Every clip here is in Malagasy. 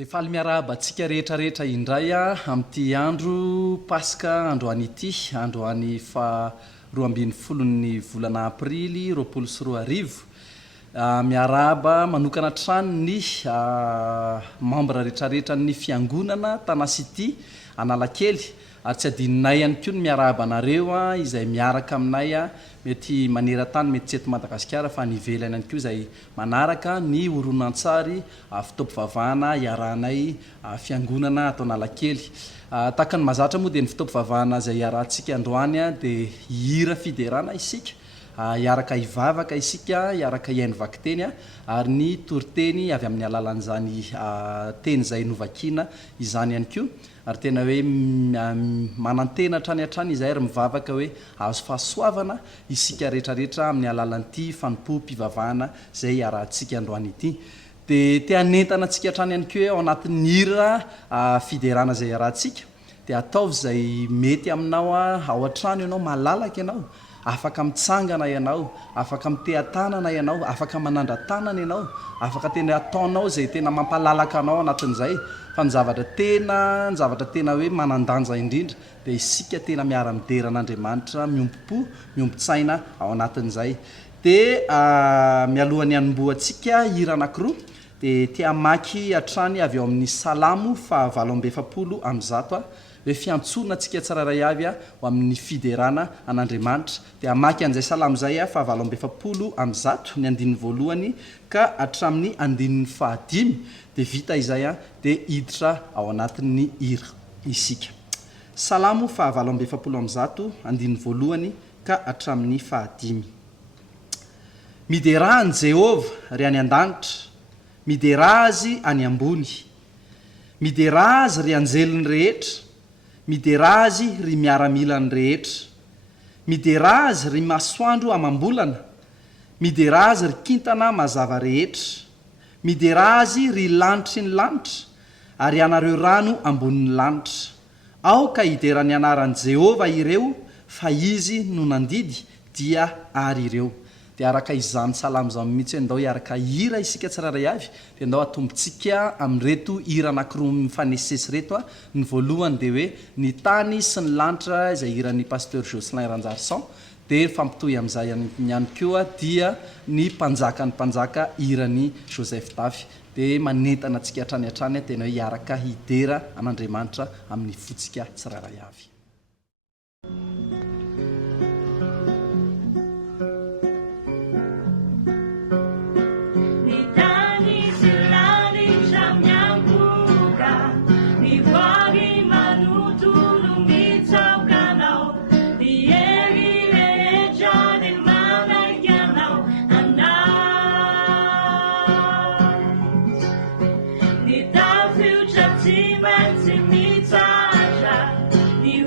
Dia faly miarahaba antsika rehetrarehetra indray amin'ity andro Paska, androany ity, androany fa 12 volana aprily 2024. Miarahaba manokana trano ny membre rehetrarehetra ny fiangonana Tanasity Analakely. Ary tsy adininay ihany koa ny miarahaba anareo izay miaraka aminay mety maneran-tany mety tsy eto Madagasikara fa ny ivelany ihany koa izay manaraka ny horonan-tsary fitaovam-pivavahana iarahanay fiangonana atao Analakely. Tahaka ny mahazatra moa dia ny fitaovam-pivavahana izay iarahantsika androany dia hira fiderana isika, iaraka hivavaka isika, iaraka hihaino vakiteny ary ny toriteny avy amin'ny alalan'izany teny izay novakiana izany ihany koa. Ary tena hoe manantena hatrany hatrany izahay ary mivavaka hoe azo fahasoavana isika rehetrarehetra amin'ny alalan'ity fanompo-pivavahana izay iarahantsika androany ity. Dia te hanentana antsika hatrany ihany koa ao anatin'ny hira fiderana izay iarahantsika dia ataovy izay mety aminao ao an-trano ianao malalaka ianao, afaka mitsangana ianao, afaka mitehan-tanana ianao, afaka manandran-tanana ianao, afaka tena ataonao izay tena mampalalaka anao anatin'izay. Fa ny zavatra tena hoe manandanja indrindra dia isika tena miara-midera an'Andriamanitra, miompo-po, miompo-tsaina ao anatin'izay. Dia mialohan'ny hanomboantsika hira anankiroa dia tia hamaky hatrany avy ao amin'ny Salamo 7:100 hoe fiantsona antsika tsiraray avy ho amin'ny fiderana an'Andriamanitra. Dia hamaky an'izay salamo izay 7:100 ny andininy voalohany ka hatramin'ny andininy 5 dia vita izay dia hiditra ao anatin'ny hira isika. Salamo 7:100 andininy voalohany ka hatramin'ny 5. Midera any Jehova ry any an-danitra, midera azy any ambony, midera azy ry anjeliny rehetra, midera azy ry miaramilany rehetra, midera azy ry masoandro amam-bolana, midera azy ry kintana mazava rehetra, midera azy ry lanitry ny lanitra ary anareo rano ambonin'ny lanitra. Aoka hiderany anaran'i Jehova ireo fa izy no nandidy dia ary ireo. Dia araka izany salamo izany mihitsy hoe ndao hiaraka hira isika tsiraray avy dia ndao atombontsika amin'reto hira anankiroa mifanesisesy reto. Ny voalohany dia hoe ny tany sy ny lanitra izay hiran'ny pasteur Jocelyn Ranjarisan. Dia fampitohy amin'izay ihany koa dia ny mpanjakan'ny mpanjaka hiran'ny Joseph Tafy. Dia manentana antsika hatrany hatrany tena hoe hiaraka hidera an'Andriamanitra amin'ny fotsika tsiraray avy. Ni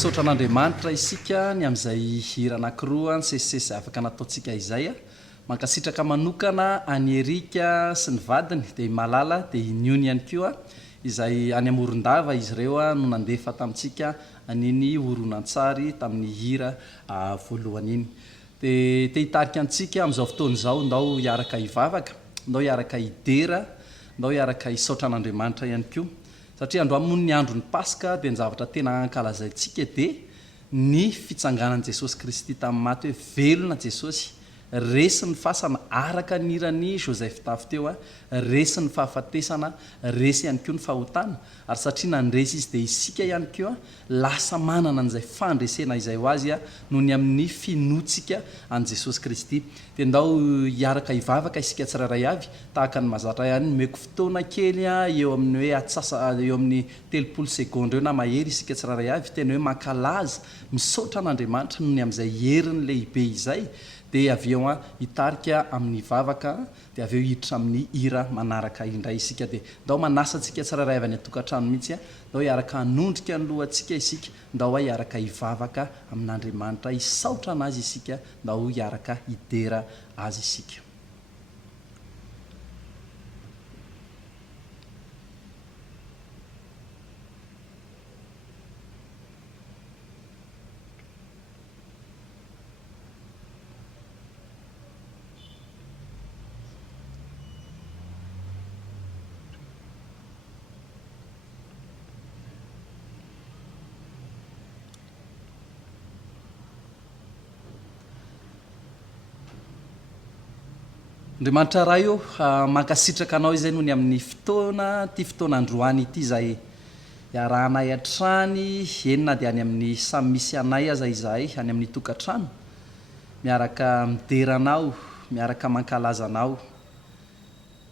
misaotra an'andriamanitra isika ny amin'izay hira anankiroa ny sesisesy afaka nataontsika izay a mankasitraka manokana any erika sy ny vadiny dia malala dia iniony ihany koa izay any amorondava izy ireo a no nandefa tamintsika aniny oronantsary tamin'ny hira voalohany iny de te hitarika antsika amin'izao fotoana izao ndao hiaraka hivavaka ndao hiaraka hidera ndao hiaraka hisaotra an'Andriamanitra ihany koa satria andro amin'ny ny andro ny Paska dia ny zavatra tena ankalazaintsika dia ny fitsanganan'i Jesosy Kristy tamin'ny maty hoe velona Jesosy resy ny fasana araka ny irany Joseph tafy teo a resy ny fahafatesana resy ihany koa ny fahotana ary satria nandresy izy dia isika ihany koa lasa manana an'izay fandresena izay ho azy a noho ny amin'ny finoatsika an' Jesosy Kristy dia ndao hiaraka hivavaka isika tsirairay avy tahaka ny mazatra ihany meko fotoana kely a eo amin'ny hoe eo amin'ny 30 sekonda eo na mahery isika tsirairay avy tena hoe mankalaza misaotra an'Andriamanitra noho ny amin'izay heriny lehibe izay dia avy eo hitarika amin'ny vavaka dia avy eo hiditra amin'ny hira manaraka indray isika dia ndao manasa antsika tsirairay avy any atokantrano mihitsy a ndao hiaraka hanondrika ny lohantsika isika ndao hiaraka hivavaka amin'Andriamanitra hisaotra anazy isika ndao hiaraka hidera azy isika. Andriamanitra raha io mankasitraka anao izay noho ny amin'ny fotoana ty fotoana androany ity izay iarahanay hatrany enina dia any amin'ny samy misy anay aza izahay any amin'ny tokantrano miaraka mideranao miaraka mankalazanao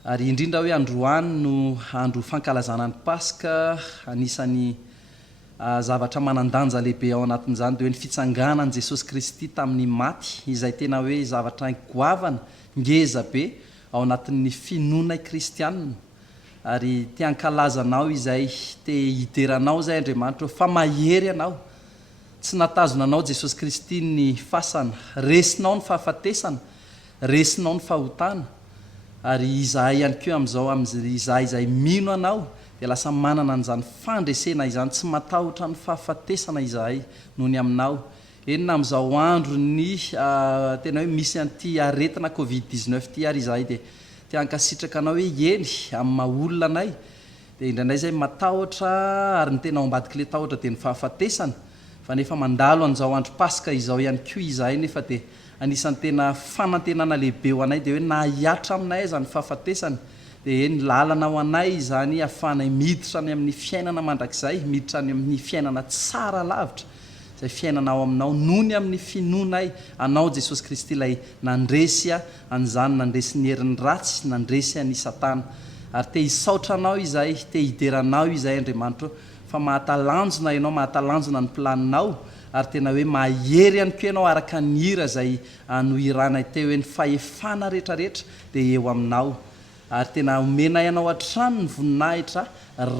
ary indrindra hoe androany no andro fankalazana ny Paska anisany zavatra manandanja lehibe ao anatin'izany dia hoe ny fitsanganan'i Jesosy Kristy tamin'ny maty izay tena hoe zavatra goavana ngeza be ao anatin'ny finoana kristianina ary te hankalazanao izay te hideranao zay Andriamanitra fa mahery ianao tsy natazona anao Jesosy Kristy ny fasana resinao ny fahafatesana resinao ny fahotana ary izahay ihany koa amin'izao amin'izahay izay mino anao dia lasa manana an'izany fandresena izany tsy matahotra ny fahafatesana izahay noho ny aminao enina amin'izao andro ny tena hoe misy an'ity aretina Covid-19 ty ary izahay dia te hankasitraka anao hoe eny amin'ny maha-olona anay dia indraindray zay matahotra ary ny tena ao ambadiky le tahotra dia ny fahafatesana fa nefa mandalo an'izao andro Paska izao ihany koa izahay nefa dia anisan'ny tena fanantenana lehibe ho anay dia hoe nahiatra aminay zany fahafatesana dia eny lalana ho anay izany ahafahanay miditra any amin'ny fiainana mandrakizay miditra any amin'ny fiainana tsara lavitra zay fiainanao aminao nohony amin'ny finoanay anao Jesosy Kristy ilay nandresy an'izany nandresy ny herin'ny ratsy nandresy ny Satana ary te hisaotra anao izay te hideranao izay Andriamanitra fa mahatalanjona ianao mahatalanjona ny planinao ary tena hoe mahery ihany koa ianao araka ny hira izay nohiranay teo hoe ny fahefana rehetrarehetra dia eo aminao ary tena omenay ianao hatrany ny voninahitra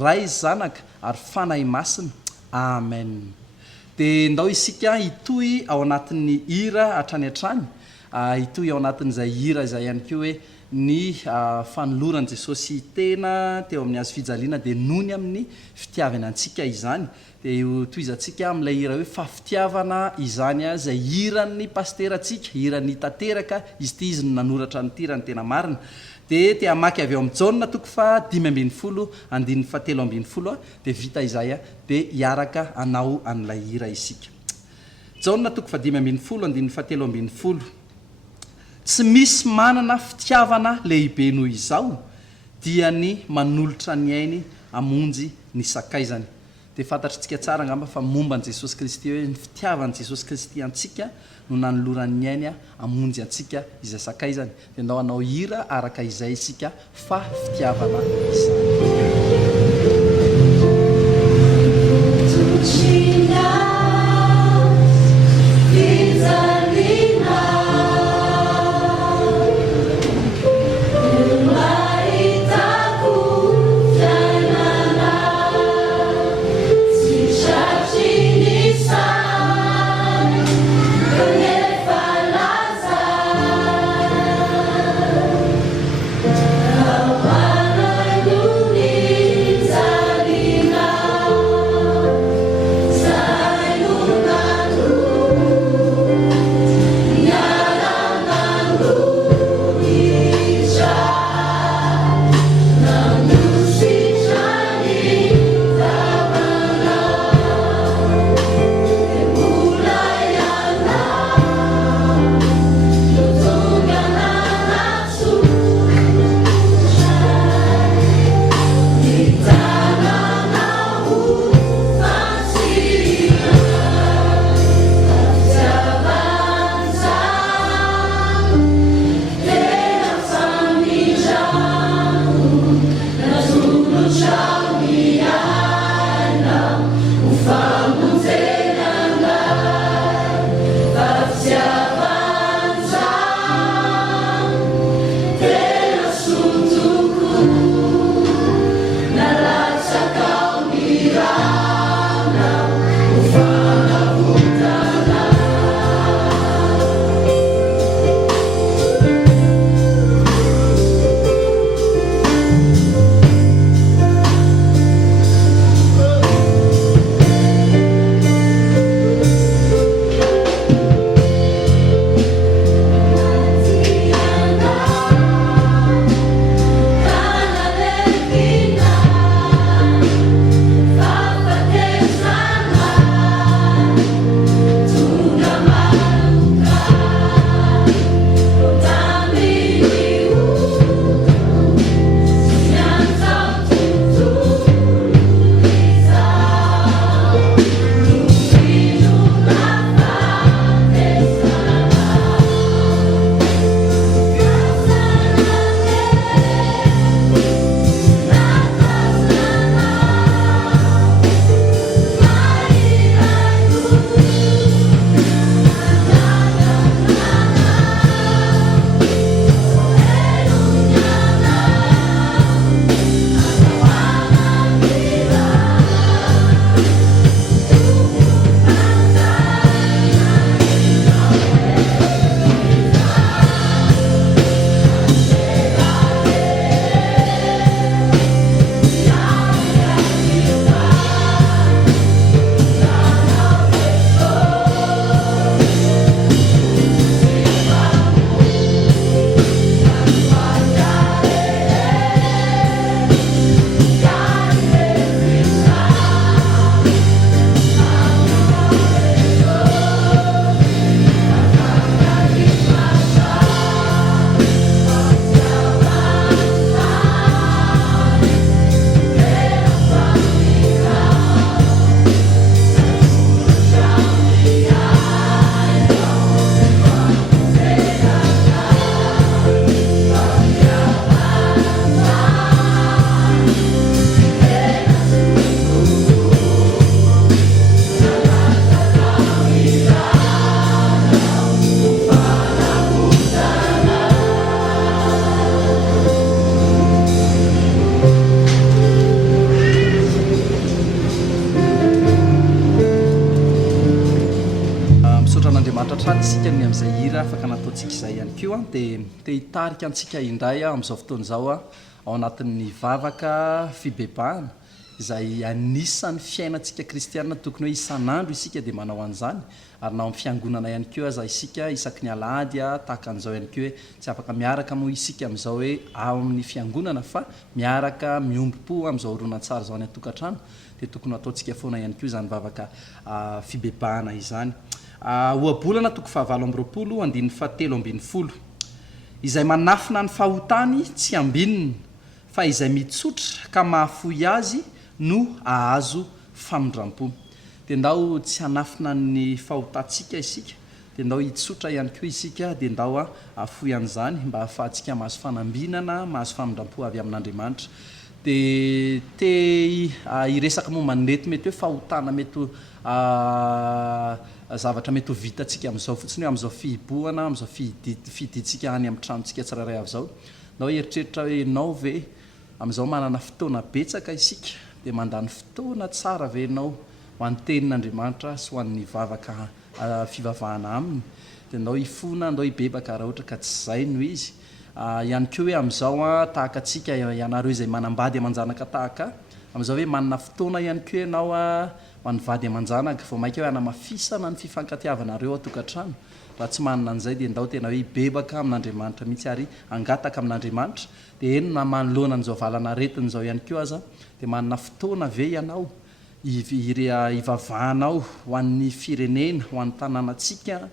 ray zanaka ary fanahy masina amen. Dia ndao isika hitohy ao anatin'ny hira hatrany hatrany hitohy ao anatin'izay hira izay ihany koa hoe ny fanoloran'i Jesosy tena teo amin'ny azo fijaliana dia nony amin'ny fitiavana antsika izany dia tohizantsika amin'ilay hira hoe fafitiavana izany izay hiran'ny pasteratsika hiran'ny tanteraka izy ty izy no nanoratra ny tirany tena marina dia te hamaky avy eo amin'ny Jaona 5:17 dia vita izay dia hiaraka anao an'ilay hira isika. Jaona 5:17 tsy misy manana fitiavana lehibe noho izao dia ny manolotra ny ainy amonjy ny sakaizany. Dia fantatritsika tsara ngamba fa momba an' Jesosy Kristy hoe ny fitiavan'i Jesosy Kristy antsika no nanoloran'ny ainy amonjy antsika izay sakaizany dia ndao anao hira araka izay isika fa fitiavana izany. Hallelujah. fany isika ny amin'izay hira afaka nataontsika izay ihany koa a dia te hitarika antsika indray a amin'izao fotoana izao a ao anatin'ny vavaka fibebahana izay anisan'ny fiainantsika kristianina tokony hoe isan'andro isika dia manao an'izany ary nao amin'ny fiangonana ihany koa aza isika isaky ny alahady a tahaka an'izao ihany koa hoe tsy afaka miaraka moa isika amin'izao hoe ao amin'ny fiangonana fa miaraka miombo-po amin'izao horonan-tsara izao ny atokantrano dia tokony ataontsika foana ihany koa izany vavaka fibebahana izany. Oabolana toko 7/20 izay manafina ny fahotany tsy ambininy fa izay mitsotra ka mahafoy azy no ahazo famindram-po. Dia ndao tsy hanafina ny fahotantsika isika dia ndao hitsotra ihany koa isika dia ndao afoy an'izany mba ahafahantsika mahazo fanambinana mahazo famindram-po avy amin'Andriamanitra. Dia te hiresaka moa mety hoe fahotana mety zavatra mety ho vitantsika amin'izao fotsiny hoe amin'izao fihibohana amin'izao fiditsika any amin'ny tranontsika tsirairay avy izao ndao eritreritra hoe nao ve amin'izao manana fotoana betsaka isika dia mandany fotoana tsara ve nao ho an'ny tenin'Andriamanitra sy ho an'ny vavaka fivavahana aminy dia ndao hifona ndao hibebaka raha ohatra ka tsy izay no izy ihany koa hoe amin'izao tahaka atsika ianareo izay manambady aman-janaka tahaka amin'izao hoe manana fotoana ihany koa ianao ho an'ny vady aman-janaka vao mainka hoe anamafisana ny fifankatiavanareo atokantrano raha tsy manana an'izay dia ndao tena hoe hibebaka amin'Andriamanitra mihitsy ary angataka amin'Andriamanitra dia eny na manoloana an'izao valana aretiny izao ihany koa aza dia manana fotoana ve ianao hivavahanao ho an'ny firenena ho an'ny tanànatsika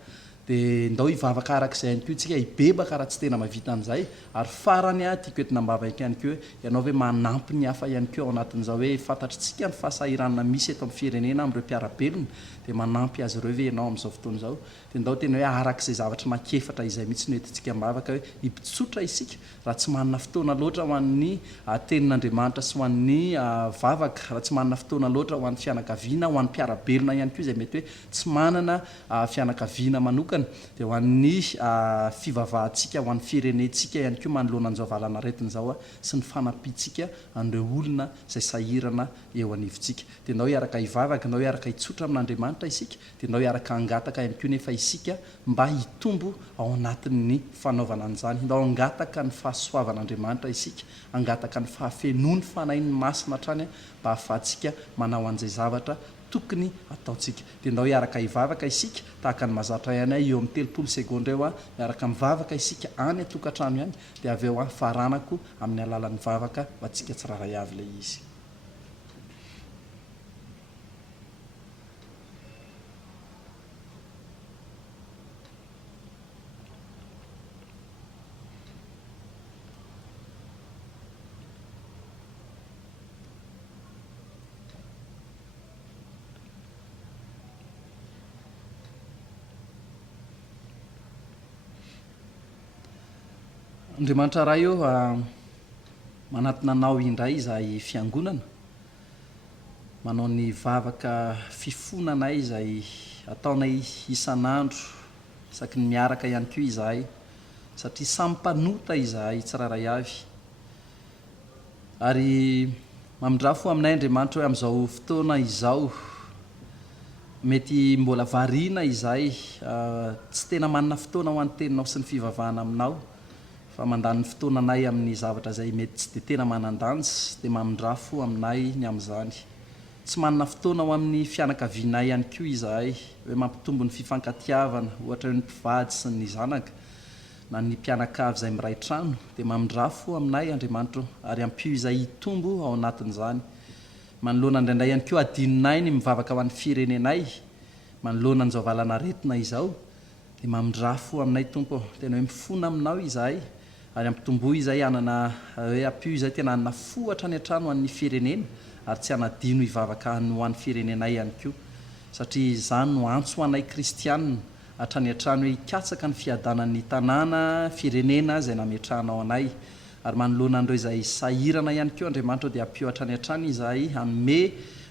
dia ndao hivavaka arak'izay ihany koa tsika hibebaka raha tsy tena mavita an'izay ary farany tiako etina mbavaka ihany koa hoe ianao hoe manampy ny hafa ihany koa ao anatin'izao hoe fantatritsika ny fahasahiranana misy eto amin'ny firenena amin'ireo mpiarabelona dia manampy azy ireo ve ianao amin'izao fotoana izao dia ndao tena hoe arak'izay zavatra nakefatra izay mihitsy no entintsika mbavaka hoe hipitsotra isika raha tsy manana fotoana loatra ho an'ny tenin'Andriamanitra sy ho an'ny vavaka raha tsy manana fotoana loatra ho an'ny fianakaviana ho an'ny mpiarabelona ihany koa izay mety hoe tsy manana fianakaviana manokana dia ho an'ny fivavahantsika ho an'ny firenentsika ihany koa manoloana an'izao valana aretiny izao sy ny fanampiantsika an'ireo olona izay sahirana eo anivontsika dia ndao hiaraka hivavaka ndao hiaraka hitsotra amin'Andriamanitra isika dia ndao hiaraka hangataka ihany koa nefa isika mba hitombo ao anatin'ny fanaovana an'izany ndao hangataka ny fahasoavan'Andriamanitra isika hangataka ny fahafenony fanahin'ny masina hatrany mba hahafahantsika manao an'izay zavatra tokony ataontsika dia ndao hiaraka hivavaka isika tahaka ny mazatra ihany eo amin'ny 30 segonda eo miaraka mivavaka isika any atokantrano ihany dia avy eo faranako amin'ny alalan'ny vavaka ho antsika tsiraray avy ilay izy. Andriamanitra raha eo manatina anao indray izahay fiangonana manao ny vavaka fifonanay izay ataonay isan'andro isaky ny miaraka ihany koa izahay satria samy mpanota izahay tsiraray avy ary mamindrafo aminay Andriamanitra hoe amin'izao fotoana izao mety mbola variana izahay tsy tena manana fotoana ho an'ny teninao sy ny fivavahana aminao fa mandany fotoananay amin'ny zavatra izay mety tsy dia tena manan-danja dia mamindrafo aminay ny amin'izany tsy manana fotoana ho amin'ny fianakavianay ihany koa izahay hoe mampitombo ny fifankatiavana ohatra hoe ny mpivady sy ny zanaka na ny mpianakavy izay miray trano dia mamindrafo aminay Andriamanitra ary ampio izay hitombo ao anatin'izany manoloana indraindray ihany koa adinonay ny mivavaka ho an'ny firenenay manoloana an'izao valana aretina izao dia mamindrafo aminay tompo tena hoe mifona aminao izahay ary ampitomboy izay hanana hoe ampio izay tena hanana fohatra ny an-trano an'ny firenena ary tsy hanadino hivavaka ho an'ny firenenay ihany koa satria izany no antso anay kristianina hatrany an-trano hoe hikatsaka ny fiadanan'ny tanàna firenena izay nametrahanao anay ary manoloana an'ireo izay sahirana ihany koa Andriamanitra dia ampio hatrany an-trano izahay hanome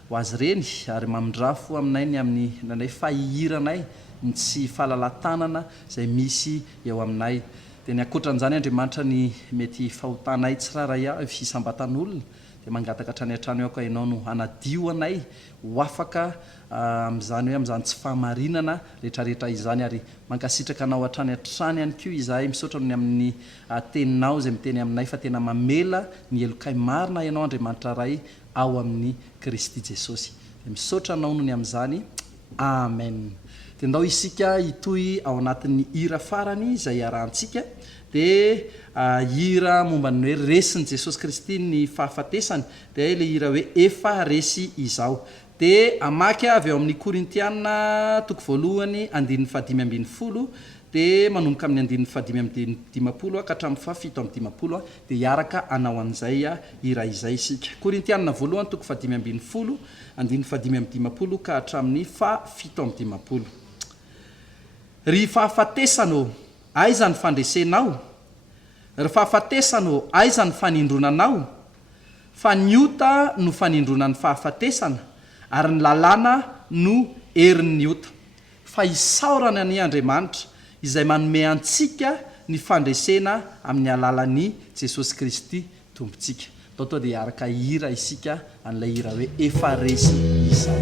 ho azy reny ary mamindrafo aminay ny amin'ny indraindray fahihiranay ny tsy fahalalan-tanana izay misy eo aminay dia ny akoatran'izany Andriamanitra ny mety fahotanay tsiraray avy fisambatan'olona dia mangataka hatrany an-trano eo ka ianao no anadio anay ho afaka amin'izany hoe amin'izany tsy fahamarinana rehetrarehetra izany, ary mankasitraka anao hatrany an-trany ihany koa izahay misaotra ny amin'ny teninao izay miteny aminay fa tena mamela ny elokay marina ianao Andriamanitra ray ao amin'ny Kristy Jesosy. Dia misaotra anao noho ny amin'izany. Amen. Dia ndao isika hitoy ao anatin'ny hira farany izay iarahantsika, dia hira momba ny hoe resin'i Jesosy Kristy ny fahafatesany, dia ilay hira hoe efa resy izao. Dia amaky avy eo amin'ny Korintiana toko voalohany 5:5, dia manomboka amin'ny 5:5 ka hatramin'ny 7:10, dia hiaraka anao an'izay hira izay isika. Korintiana voalohany toko 5:5, 5:10 ka hatramin'ny 7:10. Ry fahafatesanao, aiza ny fandresenao? Ry fahafatesanao, aiza ny fanindronanao? Fa ny ota no fanindrona ny fahafatesana, ary ny lalàna no herin'ny ota. Fa isaorana ny Andriamanitra izay manome antsika ny fandresena amin'ny alalan'ny Jesosy Kristy tompontsika. Toa dia hiaraka hira isika an'ilay hira hoe efa resy izao.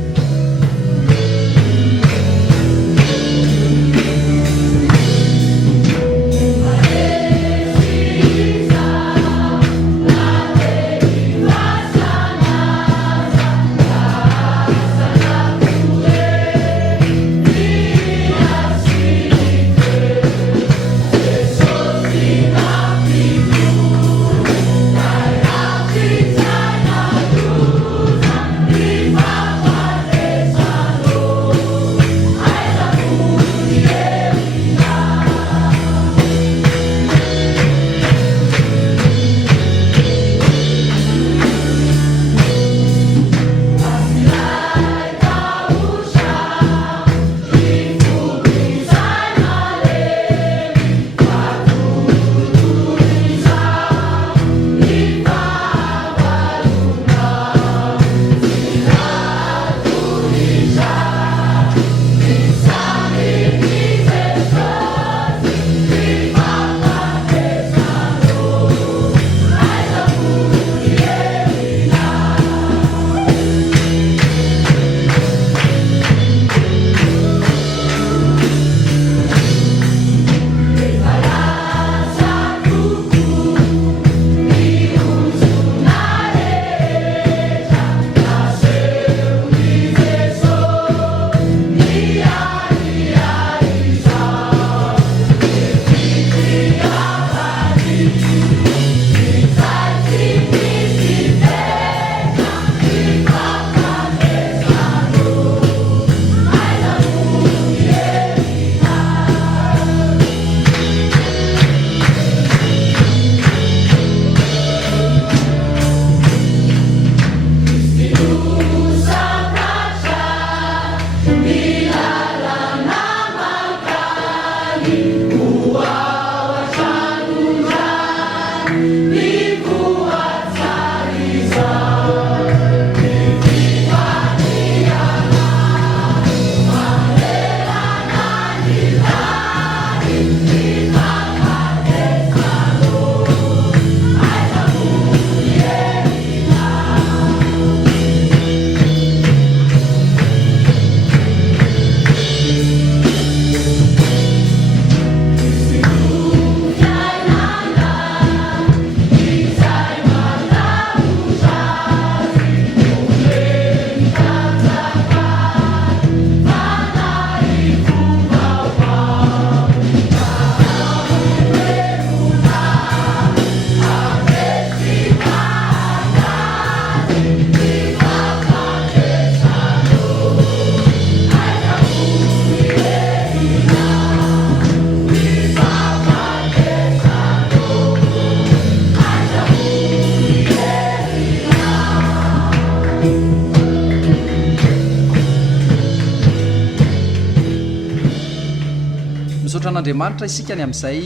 Andriamanitra isika ny amin'izay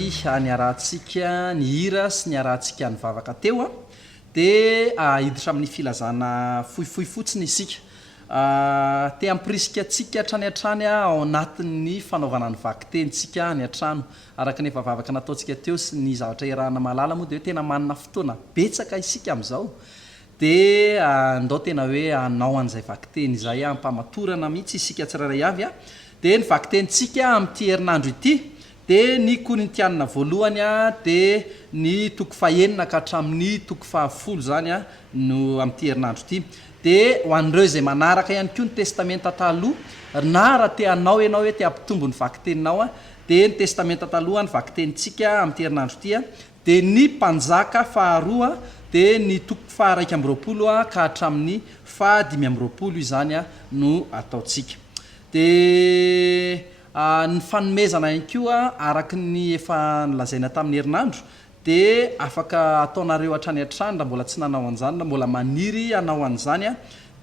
niarahantsika ny hira sy niarahantsika ny vavaka teo a dia hiditra amin'ny filazana fohifohy fotsiny isika te hampirisika antsika hatrany hatrany ao anatin'ny fanaovana ny vaky-tenitsika ny hatrano araka ny efa vavaka nataontsika teo sy ny zavatra iarahana malala moa dia hoe tena manana fotoana betsaka isika amin'izao de andao tena hoe anao an'izay vakiteny izay ampamatorana mihitsy isika tsiraray avy a de ny vakitentsika amin'ity herinandro ity de ny korintianina voalohany a de ny toko fahenina ka hatramin'ny toko fahafolo zany a no amin'ity herinandro ity de ho an'ireo izay manaraka ihany koa ny testamenta taloha na raha te anao ianao hoe te ampitombo ny vakiteninao a de ny testamenta taloha ny vakitenitsika amin'ity herinandro ity a de ny mpanjaka faharoa de ny toko faharaiky ambyroapolo a ka hatramin'ny fahadimy ambyroapolo izany a no ataotsika de ny fanomezana ihany koa araky ny efa nilazaina tamin'ny herinandro de afaka ataonareo hatrany hatrany raha mbola tsy nanao an'izany raha mbola maniry anao an'izany a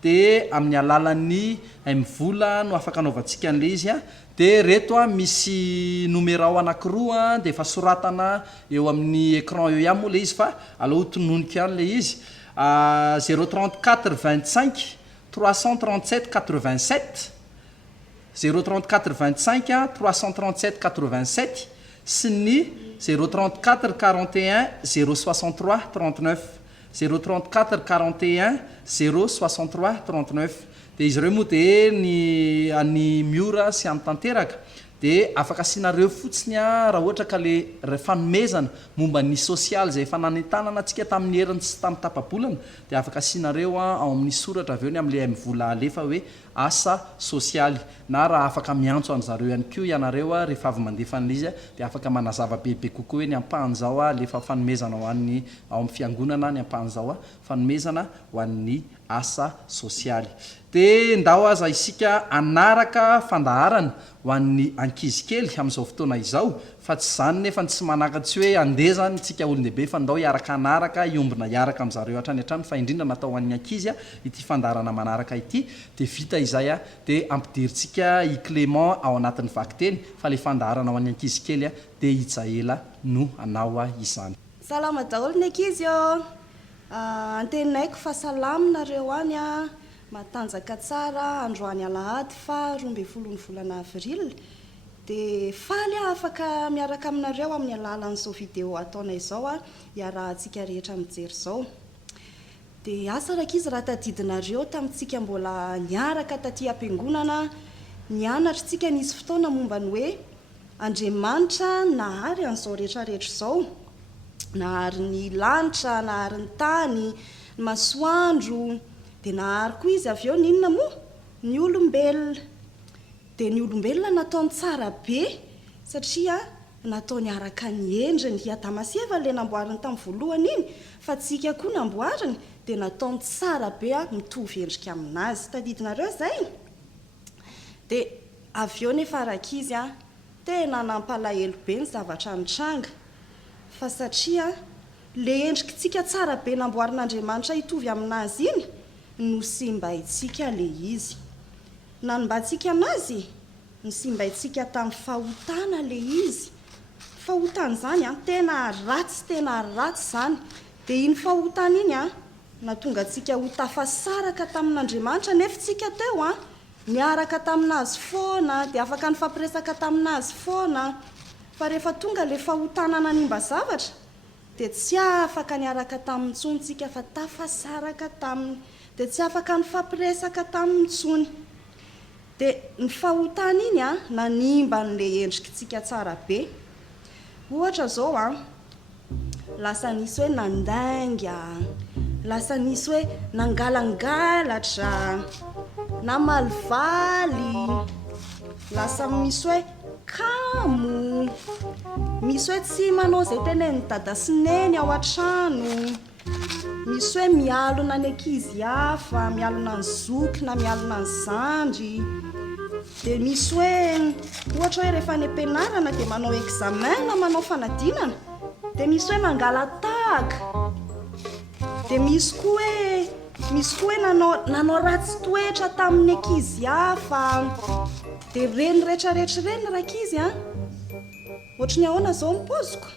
de amin'ny alalan'ny mivola no afaka anaovantsika an'le izy a de reto a misy numéro anankiroa de efa soratana eo amin'ny écran eo ihany moa le izy fa aloha hotononika ihany le izy 034 25 337 87 034 25 337 87 sy ny 034 41 063 39 034 41 063 39 de izy ireo moa de ny miora sy amin'ny tanteraka de afaka asianareo fotsiny a raha ohatra ka le fanomezana momba ny sosialy zay efa nanentanana antsika tamin'ny heriny sy tamin'ny tapabolana de afaka asianareo a ao amin'ny soratra avy eo ny amin'le mivola alefa hoe asa sosialy na raha afaka miantso an'zareo ihany koa ianareo a rehefa avy mandefa an'le izy a de afaka manazava bebe kokoa hoe ny ampahan'zao a lefa fanomezana ho an'ny ao amin'ny fiangonana ny ampahan'zao a fanomezana ho an'ny asa sosialy de ndao aza isika anaraka fandaharana ho an'ny ankizy kely amin'izao fotoana izao fa tsy zany nefa tsy manakatsy hoe andezany tsika olondehibe fa ndao iaraka anaraka iombona iaraka amin'zareo hatrany hatrany fa indrindra natao an'ny ankizy a ity fandaharana manaraka ity de vita izay a de ampidiritsika i Clément ao anatin'ny vakiteny fa le fandaharana ho an'ny ankizy kely a de Itsaela no anao a izany. Salama daholo ny ankizy io antenaiko fa salaminareo any a matanjaka tsara androany alahady fa 12 ny volana avril de faly afaka miaraka aminareo amin'ny alalan'izao vidéo ataonay izao a iarahantsika rehetra mijery zao de asa rakizy raha tadidinareo tamintsika mbola niaraka taty am-piangonana nianatra tsika nisy fotoana momba ny hoe Andriamanitra nahary an'izao rehetrarehetra izao nahary ny lanitra nahary ny tany ny masoandro de nahary koa izy avy eo ninona moa ny olombelona de ny olombelona nataony tsara be satria nataony araka ny endriny hiadamaseva le namboariny tamin'ny voalohany iny fa tsika koa namboariny de nataony tsara be a mitovy endrika aminazy tadidinareo zay de avy eo nefa arakizy a tena nampalahelo be ny zavatra nitranga fa satria le endrikitsika tsara be namboarin'Andriamanitra hitovy aminazy iny no simbaitsika le izy nanombantsika anazy ny simbaitsika tamin'ny fahotana le izy fahotana zany a tena ratsy zany de iny fahotana iny a natonga atsika ho tafasaraka tamin'Andriamanitra nefa tsika teo a niaraka taminazy foana de afaka nifampiresaka taminazy foana fa rehefa tonga le fahotana nanimba zavatra de tsy afaka niaraka tamin'ny tsontsika fa tafasaraka taminy de tsy afaka nifampiresaka tamin'ny tsony de ny fahotana iny a nanimba n'le endrikitsika tsara be ohatra zao a lasa nisy hoe nandainga lasa nisy hoe nangalangalatra na malivaly lasa misy hoe kamo misy hoe tsy manao zay teneny dada sy neny ao an-trano misy hoe mialona ny ankizy hafa mialona ny zoky na mialona ny zandry de misy hoe ohatra hoe rehefa any am-pianarana de manao examen na manao fanadinana de misy hoe mangalatahaka de misy koa hoe nanao ratsy toetra tamin'ny ankizy hafa de reny rehetrarehetra reny rakizy a ohatrany ahoana zao nipoziko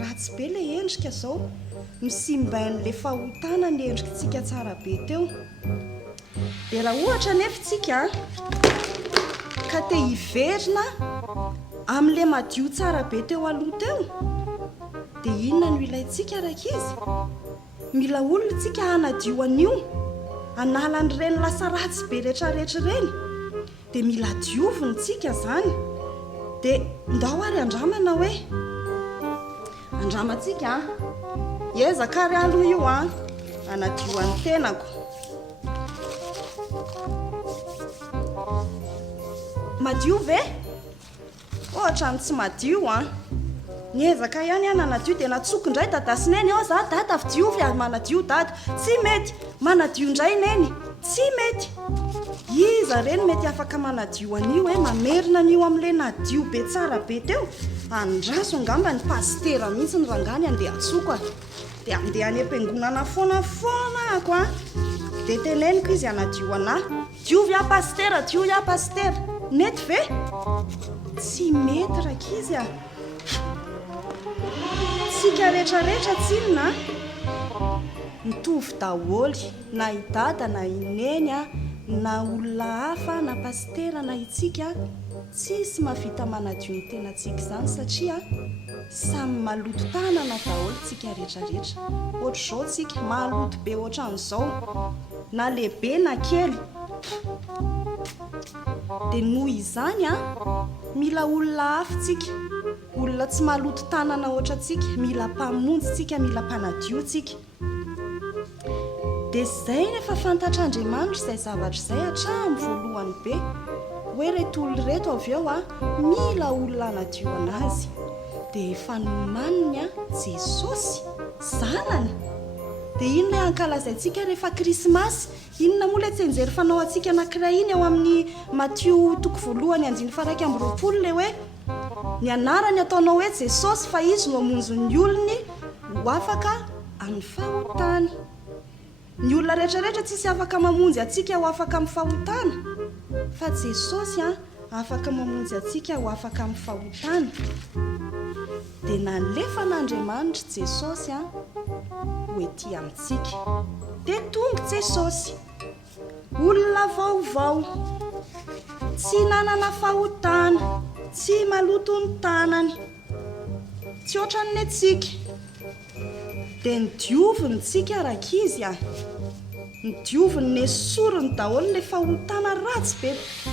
ratsy be le endrika zao misimbain'le fahotana ny endrikitsika tsara be teo de raha ohatra nefa tsika ka te hiverina amin'le madio tsara be teo aloha teo de inona no ilaintsika rakizy mila olona tsika hanadio an'io analan'ireny lasa ratsy be rehetrarehetra ireny dia mila dioviny tsika zany dia ndao ary andramana hoe andramantsika ezaka ry aloha io anadio an'ny tenako madio ve ohatra ny tsy madio niezaka ihany nanadio dia natsoky indray dadasineny ao za dada fi diovy manadio dada tsy mety manadio indray neny tsy mety iza reny mety afaka manadio an'io mamerina an'io amin'ilay nadio be tsara be teo andraso angamba ny pastera mihitsy ny rangany andeha atsoko dia andeha any am-piangonana foana ako dia teneniko izy anadio anahy diovy pastera dio pastera mety ve tsy mety rakizy tsika rehetrarehetra tsinona mitovy daholy na idada na ineny na olona hafa na pastera na itsika tsisy mavita manadio ny tenantsika izany satria samy maloto tanana daholy tsika rehetrarehetra ohatra izao tsika maloto be ohatran'izao na lehibe na kely dia noho izany mila olona hafa tsika olona tsy maloto tanana ohatra tsika mila mpamonjy tsika mila mpanadio tsika dia izay nefa fantatr'Andriamanitra izay zavatra izay hatramin'ny voalohany be hoe reto olona reto avy eo mila olona hanadio anazy dia efa nomaniny Jesosy zanany dia ino ilay ankalazaintsika rehefa krismasy inona moa ilay tsenjery fanao antsika anankiray iny ao amin'ny Matthieu 1:1 ilay hoe ny anarany ataonao hoe Jesosy fa izy no hamonjy ny olony ho afaka amin'ny fahotana ny olona rehetrarehetra tsisy afaka mamonjy atsika ho afaka amin'ny fahotana fa Jesosy afaka mamonjy atsika ho afaka amin'ny fahotana dia nalefa n'Andriamanitra Jesosy ho ety amintsika dia tonga Jesosy olona vaovao tsy nanana fahotana tsy maloto ny tanany tsy ohatran'ny antsika dia nidioviny tsika rakizy nidioviny nesoriny daholo ilay fahotana ratsy be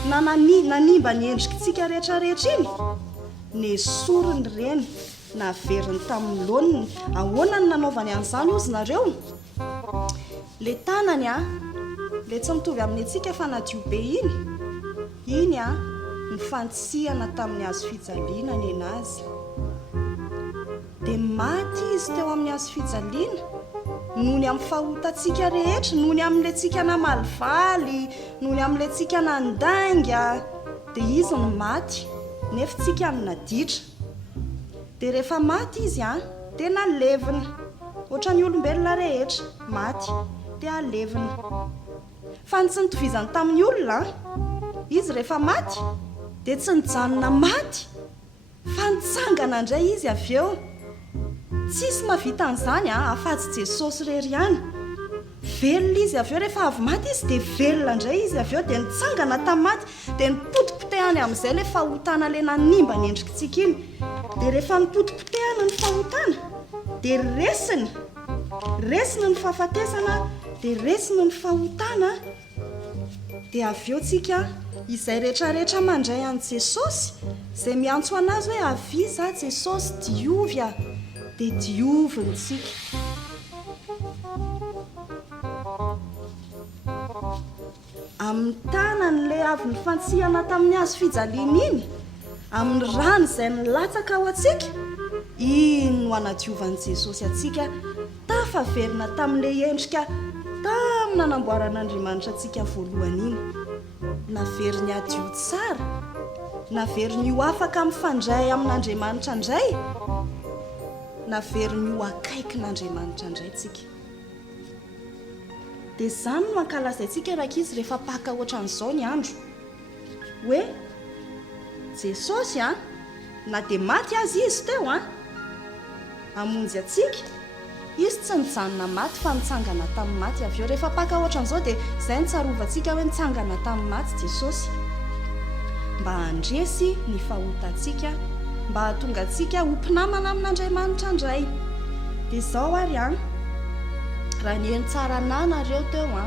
nanimba ny endrikitsika rehetrarehetra iny nesoriny ireny naveriny tamin'ny laoniny ahoana ny nanaovany an'izany ozy nareo ilay tanany ilay tsy mitovy amin'ny antsika fa nadio be iny ny fantsihana tamin'ny hazo fijaliana ny enazy dia maty izy teo amin'ny hazo fijaliana noho ny amin'ny fahotantsika rehetra noho ny amin'ilay tsika namalivaly noho ny amin'ilay tsika nandanga dia izy ny maty nefa tsika ny naditra dia rehefa maty izy dia nalevina ohatra ny olombelona rehetra maty dia alevina fa ny tsy nitovizany tamin'ny olona izy rehefa maty dia tsy nijanona maty fa nitsangana indray izy avy eo tsisy mavita an'izany afa-tsy Jesosy rery ihany velona izy avy eo rehefa avy maty izy dia velona indray izy avy eo dia nitsangana tamin'ny maty dia nipotipotehany amin'izay ilay fahotana ilay nanimba ny endrikitsika iny dia rehefa nipotipotehana ny fahotana dia resiny ny fahafatesana dia resiny ny fahotana dia avy eo tsika izay rehetrarehetra mandray an'i Jesosy izay miantso anazy hoe aviza Jesosy diovy dia dioviny tsika amin'ny tanan'ilay avy ny fantsihana tamin'ny hazo fijaliana iny amin'ny rano izay nilatsaka ao antsika iny no hanadiovan'i Jesosy atsika tafaverina tamin'ilay endrika tamin'ny nanamboaran'Andriamanitra atsika voalohany iny naveriny adio tsara naveriny ho afaka mifandray amin'Andriamanitra indray naveriny ho akaikin'Andriamanitra indray tsika dia izany no ankalazaintsika rakizy rehefa paka ohatran'izao ny andro hoe Jesosy na dia maty azy izy teo hamonjy atsika izy tsy nijanona maty fa nitsangana tamin'ny maty avy eo rehefa paka ohatran'izao dia izay nitsarovantsika hoe nitsangana tamin'ny maty Jesosy mba handresy ny fahotantsika mba hahatonga antsika ho mpinamana amin'Andriamanitra indray dia izao ary raha nieny tsara na nareo teo a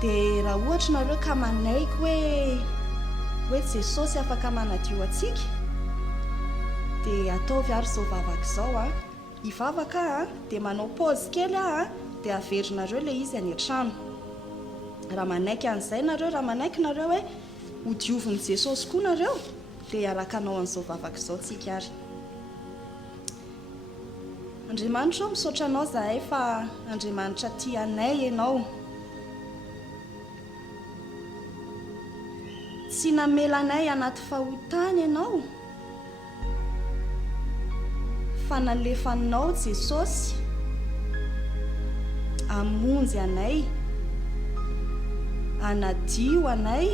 dia raha ohatra nareo ka manaiky hoe jesosy afaka manadio atsika dia ataovy ary zao vavaka izao a hivavaka a dia manao pause kely a dia averinareo ilay izy any an-trano raha manaiky an'izay nareo raha manaiky nareo hoe hodiovin'i jesosy koa nareo dia hiaraka anao an'izao vavaka izao tsika ary Andriamanitra ao misaotra anao zahay fa Andriamanitra tia anay ianao tsy namela anay anaty fahotany ianao fa nalefanao Jesosy amonjy anay anadio anay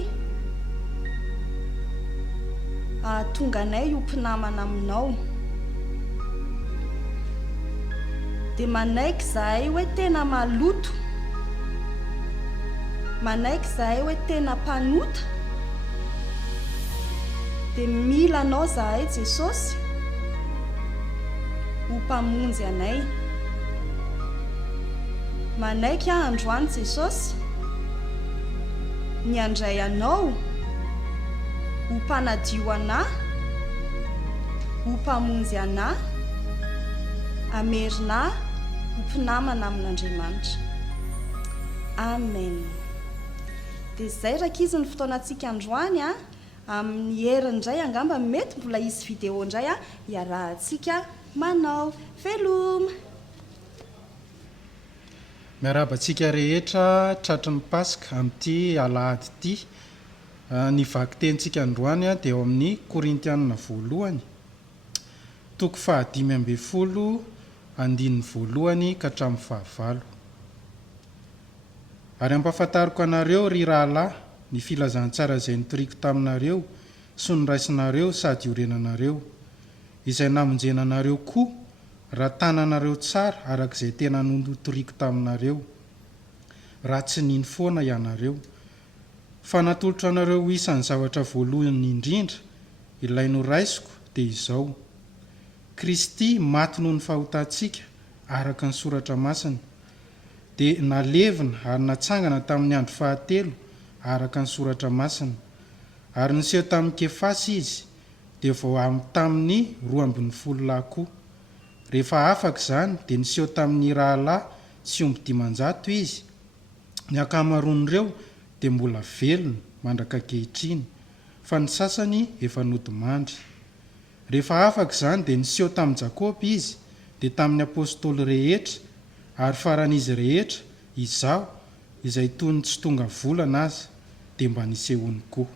ahatonga anay hompinamana aminao dia manaiky zahay hoe tena maloto manaiky zahay hoe tena mpanota dia mila anao zahay Jesosy ho mpamonjy anay manaiky androany Jesosy niandray anao ho mpanadio anahy ho mpamonjy anahy amerina ho mpinamana amin'Andriamanitra amen dia izay rakizy ny fotoanantsika androany a amin'ny herindray angamba mety mbola isy vidéo indray a hiarahantsika manao veloma miarabantsika rehetra tratry ny paska amin'ity alahady ity ny vaky tentsika androany a dia eo amin'ny Korintianina voalohany toko 5:10 andininy voalohany ka hatramin'ny 19 ary ampahafantariko anareo ry rahalahy ny filazantsara izay nitoriko taminareo sy nyraisinareo sady iorenanareo izay namonjenanareo koa raha tananareo tsara arak'izay tena notoriko taminareo raha tsy niny foana ianareo fa natolotra anareo ho isan'ny zavatra voalohany indrindra ilay noraisiko dia izao Kristy maty noho ny fahotantsika araka ny soratra masina dia nalevina ary natsangana tamin'ny andro fahatelo araka ny soratra masina ary niseho tamin'ny Kefasy izy dia vao tamin'ny 12 lahy koa rehefa afaka izany dia niseho tamin'ny rahalahy sy omby 500 izy ny akamaroan'ireo dia mbola velona mandraka ankehitriny fa ny sasany efa nodimandry rehefa afaka izany dia niseho tamin'ny Jakôby izy dia tamin'ny apôstôly rehetra ary faran'izy rehetra izaho izay toy ny tsy tonga volana aza dia mba nisehony koa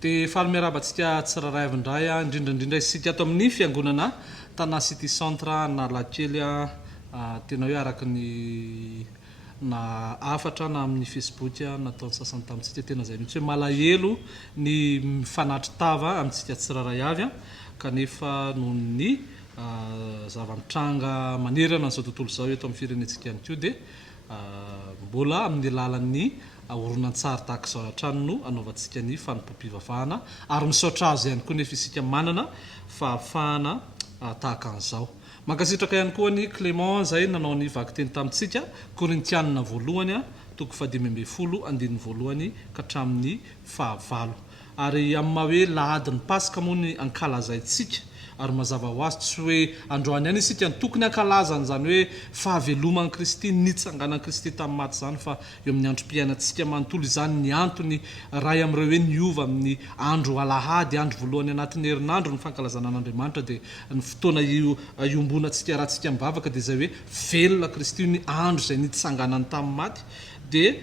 dia faly-miarabantsika tsiraray avindray a indrindraindrindra isika ato amin'ny fiangonana Tana City Centre na Lakely tena hoe araka ny na afatra na amin'ny Facebook nataony sasany tamintsika tena zay mitsy hoe malahelo ny mifanatry tava amintsika tsiraray avy kanefa noho ny zava-mitranga manerana n'izao tontolo izao eto amin'ny firenentsika ihany koa dia mbola amin'ny alalan'ny horonan-tsary tahaka izao hatrany no anaovantsika ny fanompom-pivavahana ary misaotra azy ihany koa nefa isika manana fahafahana tahaka an'izao mankasitraka ihany koa ny Clément zay nanao ny vaky teny tamintsika Korintianina voalohany toko 5:10 andininy voalohany ka hatramin'ny 19 ary amin'ny maha hoe lahadin'ny paska moa ny ankalazaintsika ary mazava ho azy tsy hoe androany ihany isika ny tokony ankalazany zany hoe fahaveloman'i Kristy nitsanganan'i Kristy tamin'ny maty zany fa eo amin'ny androm-piainantsika manontolo izany ny antony ray amin'ireo hoe niova amin'ny andro alahady andro voalohany anatin'ny herinandro ny fankalazana an'Andriamanitra dia ny fotoana iombonantsika rahantsika mivavaka dia izay hoe velona Kristy ny andro izay nitsanganany tamin'ny maty dia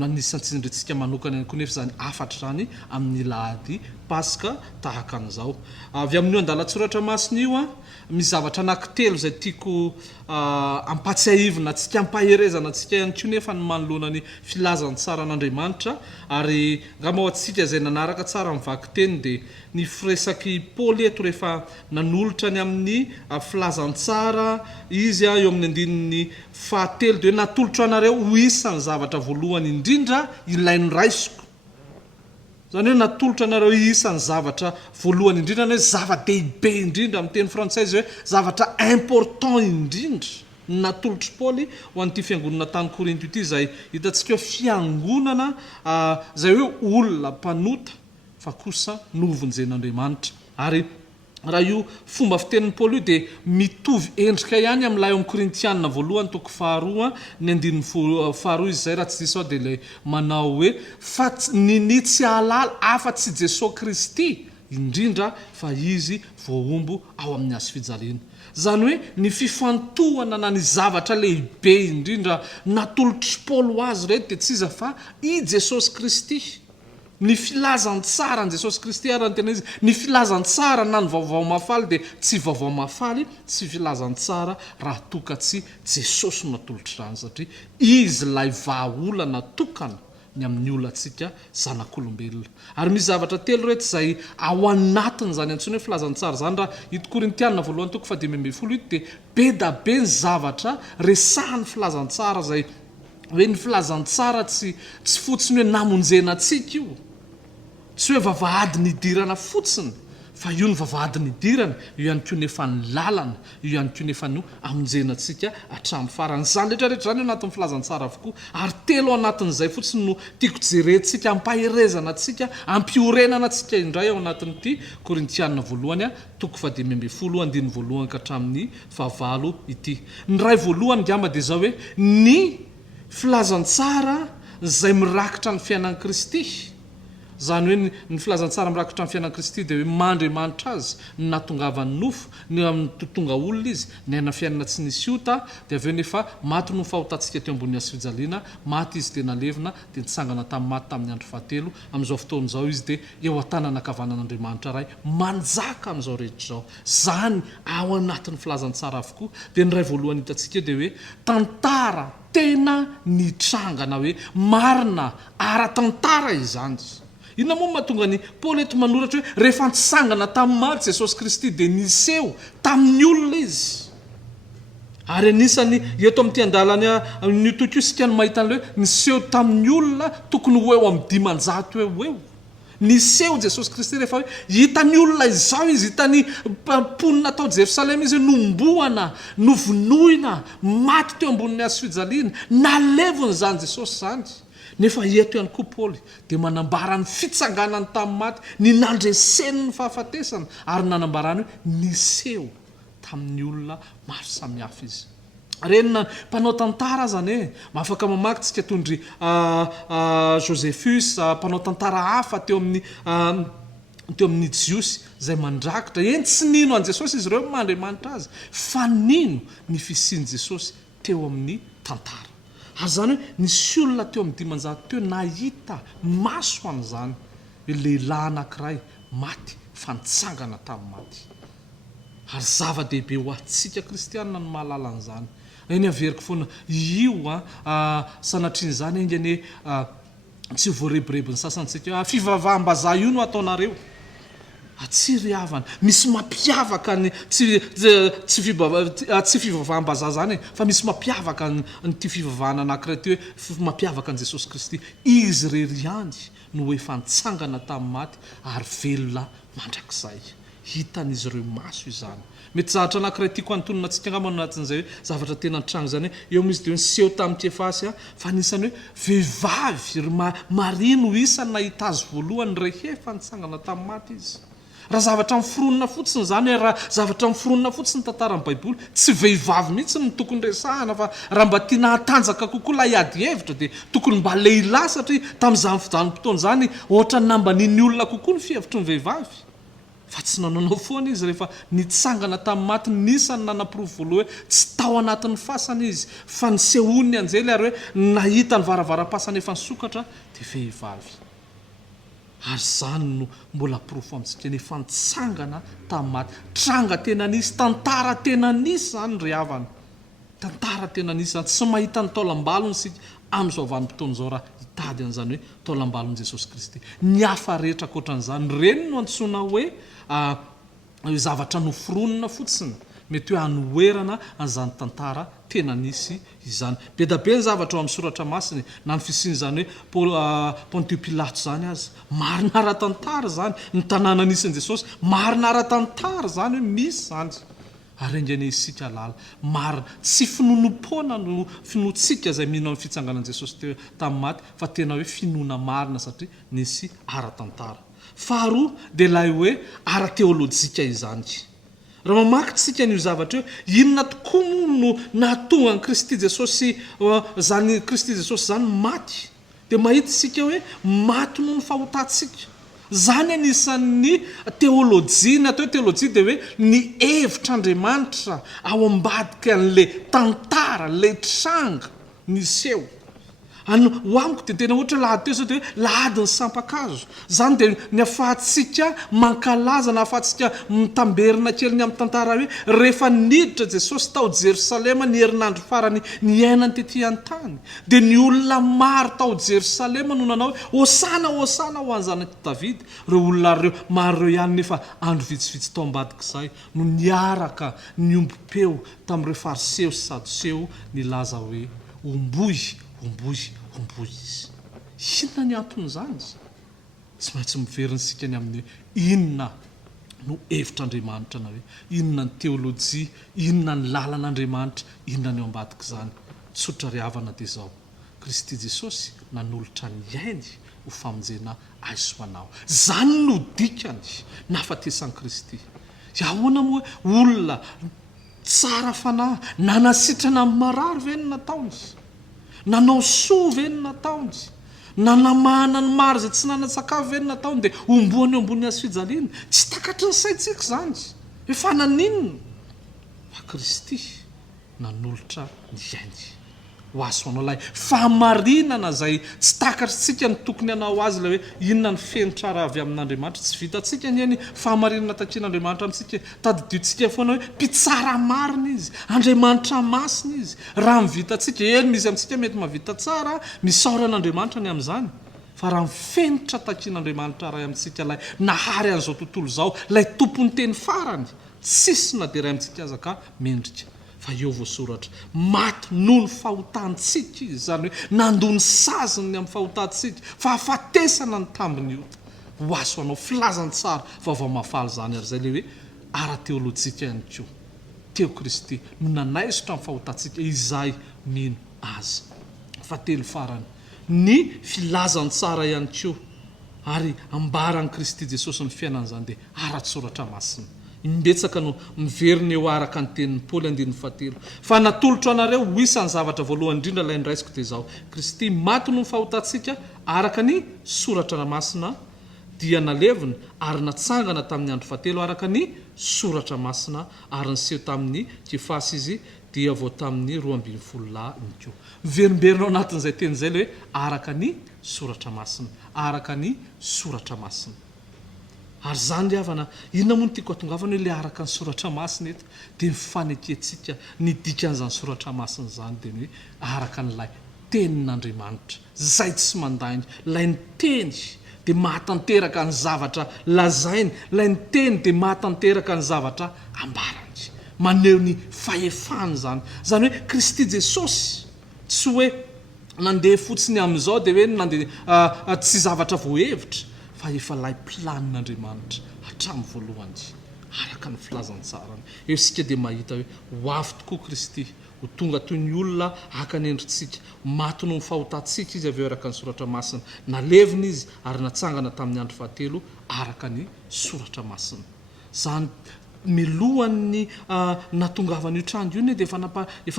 manisantsindritsika manokana ihany koa nefa zany afatra zany amin'ny lahady paska tahaka an'izao avy amin'io andalatsoratra masina io misy zavatra anankitelo izay tiako ampatsiahivina atsika ampaherezana atsika ihany koa nefa ny manoloana ny filazany tsara an'Andriamanitra ary ngamba ao atsika izay nanaraka tsara mivaky teny dia ny firesaky Paoly eto rehefa nanolotra ny amin'ny filazantsara izy eo amin'ny andininy 7 dia hoe natolotra anareo ho isan'ny zavatra voalohany indrindra ilain'ny raisiko zany hoe natolotra anareo isan'ny zavatra voalohany indrindra hoe zava-dehibe indrindra amin'ny teny frantsay hoe zavatra important indrindra natolotry Paoly ho an'ity fiangonana tany Korinto ity zay hitantsika fiangonana zay hoe olona mpanota fa kosa novonjen'Andriamanitra. Ary raha io fomba fitenin'ny Paoly io dia mitovy endrika ihany amin'ilay amin'ny Korintianina voalohany toko faharoa ny andininy faharoa izy zay raha tsy diso dia ilay manao hoe fa ny tsy halala afa-tsy Jesosy Kristy indrindra fa izy voaombo ao amin'ny hazo fijaliana. Zany hoe ny fifantohana na ny zavatra lehibe indrindra natolotry Paoly azy reto dia tsy iza fa i Jesosy Kristy. Ny filazantsara ny Jesosy Kristy ary ny tena izy ny filazantsara na ny vaovao mafaly dia tsy vaovao mafaly tsy filazantsara raha toka tsy Jesosy natolotry rany satria izy lay vahaolana tokana ny amin'ny olantsika zanak'olombelona. Ary misy zavatra telo reto zay ao anatiny zany antsony hoe filazantsara zany raha ito Korintianina voalohany toko 15 ito dia be da be ny zavatra resahan'ny filazantsara zay hoe ny filazantsara tsy fotsiny hoe namonjena antsika io, tsy hoe vavahady ny idirana fotsiny fa io ny vavahady ny idirana, io ihany koa nefa ny lalana, io ihany koa nefa no amonjena antsika hatramin'ny farany. Zany rehetrarehetra zany anatin'ny filazantsara avokoa. Ary telo anatin'izay fotsiny no tiako jerentsika ampaherezana antsika, ampiorenana antsika indray ao anatin'ity Korintianina voalohany toko 15 andiny voalohany ka hatramin'ny 19 ity. Ny ray voalohany ngamba dia zao hoe ny filazantsara zay mirakitra ny fiainan'i Kristy. Zany hoe ny filazantsara mirakitra ny fiainan'i Kristy dia hoe mandriamanitra azy ny nahatongavany nofo ny amin'ny totonga olona izy ny aina fiainana tsy nisy ota dia avy eo nefa maty no fahotantsika teo ambony hazo fijaliana, maty izy dia nalevina dia nitsangana tamin'ny maty tamin'ny andro fahatelo. Amin'izao fotoan'izao izy dia eo an-tanana ankavanan'Andriamanitra ray manjaka amin'izao rehetra izao. Zany ao anatin'ny filazantsara avokoa. Dia ny ray voalohany hitantsika dia hoe tantara tena nitrangana hoe marina ara-tantara izany. Inona moa mahatonga ny Paoly eto manoratra hoe rehefa nitsangana tamin'ny maty Jesosy Kristy dia niseho tamin'ny olona izy. Ary anisany eto amin'ity andalany ny tokisika ny mahita an'ilay hoe niseho tamin'ny olona tokony ho eo amin'ny 500 eo. Niseho Jesosy Kristy rehefa hoe hitany olona izao izy, hitany mponina tao Jerusalema izy nomboana, novonoina, maty teo ambonin'ny hazo fijaliana, nalevony zany Jesosy zany. Nefa eto ihany koa Paoly dia manambara ny fitsanganany tamin'ny maty, ny nandreseny ny fahafatesana ary nanambarany hoe niseho tamin'ny olona maro samihafa izy. Renina mpanao tantara zany afaka mamaky tsika tondry Josephus, mpanao tantara hafa teo amin'ny Jiosy zay mandrakitra tsy nino an Jesosy izy ireo mandriamanitra azy fa nino ny fisiany Jesosy teo amin'ny tantara. Ary zany hoe nisy olona teo amin'ny 500 teo nahita maso an'izany hoe lehilahy anankiray maty fa nitsangana tamin'ny maty. Ary zava-dehibe ho antsika kristianina ny mahalala an'izany. Eny averiko foana io sanatrian'izany engany tsy voareborebo ny sasantsika fivavaham-bazaha io no ataonareo. Tsy ry havana, misy mampiavaka ny tsy fivavaham-bazaha zany fa misy mampiavaka nyty fivavahana anankiray ty hoe mampiavaka an Jesosy Kristy. Izy rery ihany no efa nitsangana tamin'ny maty ary velona mandrakizay. Hitan'izy ireo maso izany. Mety zavatra anankiray tiako antonona antsika ngamba anatin'izay hoe zavatra tena nitranga zany eo amin'izy dia niseho tamin'ny Kefasy fa anisany hoe vehivavy marino isany nahita azy voalohany rehefa nitsangana tamin'ny maty izy. Raha zavatra miforonina fotsiny zany, raha zavatra miforonina fotsiny tantaran'ny Baiboly, tsy vehivavy mihitsy ny tokony resahana fa raha mba tiana hatanjaka kokoa la hiady hevitra dia tokony mba lehilahy satria tamin'izany fotoana zany ohatra ny nambaniny olona kokoa ny fihevitry ny vehivavy. Fa tsy nananao foana izy rehefa nitsangana tamin'ny maty nisany nanam-pirofo voaloha hoe tsy tao anatin'ny fasana izy fa nisehony anjely ary hoe nahita ny varavara-pasana efa nisokatra dia vehivavy. Ary zany no mbola pirofo amintsika nefa nitsangana tamin'ny maty. Tranga tena nisy, tantara tena nisy zany ry havana. Tantara tena nisy zany, tsy mahita ny taolam-balony sika amin'izao vanim-potoana izao raha hitady an'izany hoe taolam-balon'i Jesosy Kristy. Ny hafa rehetra ankoatran'izany reny no antsoina hoe zavatra noforonina fotsiny, mety hoe hanoerana an'izany tantara tena nisy izany. Be da be ny zavatra ao amin'ny soratra masiny na ny fisian'izany hoe Pontio Pilato zany azy marina ara-tantara zany, ny tanàna nisy an'i Jesosy marina ara-tantara zany hoe misy zany. ary engeny isika lala maro tsy finonom-poana no finoantsika zay mino amin'ny fitsanganan Jesosy teo tamin'ny maty fa tena hoe finoana marina satria nisy ara-tantara. Faharoa dia ilay hoe ara-teolojika izany. Raha mamaky tsika n'io zavatra eo, inona tokoa moa no nahatonga an'i Kristy Jesosy zany Kristy Jesosy zany maty, dia mahita tsika hoe maty noho ny fahotantsika. Zany anisan'ny teolojia, ny atao hoe teolojia dia hoe ny hevitr'Andriamanitra ao ambadika an'le tantara, le tranga niseho. Ho amiko dia tena ohatra lahady teo sao dia hoe lahadin'ny sampakazo. Zany dia ny ahafahantsika mankalaza na ahafahantsika mitamberina kely ny amin'ny tantara hoe rehefa niditra Jesosy tao Jerosalema ny herinandro farany niainany tetỳ an-tany, dia ny olona maro tao Jerosalema no nanao hoe hosana hosana ho an'ny zanak'i Davida. Ireo olona reo maro ireo ihany nefa andro vitsivitsy tao ambadik'izay no niaraka niombom-peo tamin'ireo fariseo sy sadoseo nilaza hoe omboy izy. Inona ny anton'izany? Tsy maintsy miverina isika ny amin'ny inona no hevitr'Andriamanitra na hoe inona ny teolojia, inona ny lalan'Andriamanitra, inona ny eo ambadik'izany. Tsotra riavana dia izao, Kristy Jesosy nanolotra ny ainy ho famonjena aiso manao. Zany no dikany nahafatesan'i Kristy. Ahoana moa olona tsara fanahy nanasitrana amin'ny marary ve ny nataony? Nanao soa ve ny nataony? Nanamahana ny maro izay tsy nanan-tsakafo ve ny nataony dia omboany eo ambony hazo fijaliana? Tsy takatry ny saintsika izany. Efa naninona? Fa Kristy nanolotra ny ainy ho azo anao ilay fahamarinana izay tsy takatrytsika ny tokony hanao azy ilay hoe inona ny feno tsara avy amin'Andriamanitra. Tsy vitantsika ny eny fahamarinana takian'Andriamanitra amintsika, tadidintsika foana hoe mpitsara marina izy, Andriamanitra masina izy. Raha mivitantsika eny misy amintsika mety mahavita tsara, misaoran'Andriamanitra ny amin'izany. Fa raha mifenitra takian'Andriamanitra ray amintsika ilay nahary an'izao tontolo izao, ilay tompony teny farany, tsisy na dia ray amintsika aza ka mendrika. Fa eo voasoratra maty noho ny fahotantsika izy, zany hoe nandony saziny amin'ny fahotantsika, fa hafatesana ny tambiny io ho azo anao filazany tsara vaovao mafaly zany ary zay le hoe ara-teolojika ihany koa. Teo Kristy no nanaisotra amin'ny fahotantsika izay mino azy. Fahatelo farany, ny filazany tsara ihany koa ary ambaran'i Kristy Jesosy ny fiainan'izany dia ara-tsoratra masina. Imbetsaka no miverina eo araka ny tenin'ny Paoly 1:7. Fa natolotra anareo ho isan'ny zavatra voalohany indrindra ilay niraisiko dia izao: Kristy maty noho ny fahotantsika araka ny soratra masina dia nalevina ary natsangana tamin'ny andro fahatelo araka ny soratra masina ary niseho tamin'ny Kefasy izy dia vao tamin'ny 12 lahy ny koa. Miverimberina ao anatin'izay teny izay le hoe araka ny soratra masina, araka ny soratra masina. Ary zany ry havana, inona moa no tiako atongavana hoe ilay araka ny soratra masina eto dia mifaneketsika ny dikan'izany soratra masina izany dia ny hoe araka n'ilay tenin'Andriamanitra izay tsy mandainy, ilay ny teny dia mahatanteraka ny zavatra lazainy, ilay ny teny dia mahatanteraka ny zavatra ambarany, maneho ny fahefany zany. Zany hoe Kristy Jesosy tsy hoe nandeha fotsiny amin'izao dia hoe nandeha tsy zavatra voahevitra, fa efa ilay planin'Andriamanitra hatramin'ny voalohany araka ny filazany tsarany. Eo isika dia mahita hoe ho avy tokoa Kristy ho tonga toy ny olona haka ny endritsika, maty noho ny fahotantsika izy avy eo araka ny soratra masina, nalevina izy ary natsangana tamin'ny andro fahatelo araka ny soratra masina. Zany milohan'ny natongavan'io trano io dia efa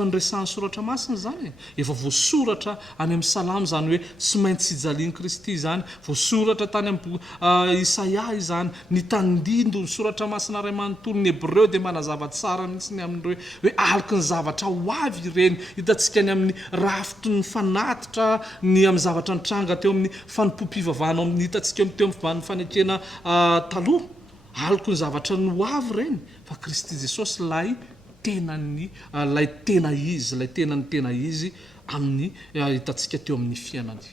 niresahan'ny soratra masina zany, efa voasoratra any amin'ny Salamo zany hoe tsy maintsy hijalian'i Kristy zany, voasoratra tany amin'ny Isaia izany, ny tandindo ny soratra masina ray manontolo. Ny Hebreo dia manazava tsara mihitsy ny amin'ireo hoe alky ny zavatra ho avy ireny. Hitantsika ny amin'ny rafitry ny fanatitra ny amin'ny zavatra nitranga teo amin'ny fanompom-pivavahana amin'ny hitantsika teo amin'ny fanekena taloha, alko ny zavatra ny ho avy ireny. Fa Kristy Jesosy lay tenany, lay tena izy, lay tenany tena izy amin'ny hitantsika teo amin'ny fiainany.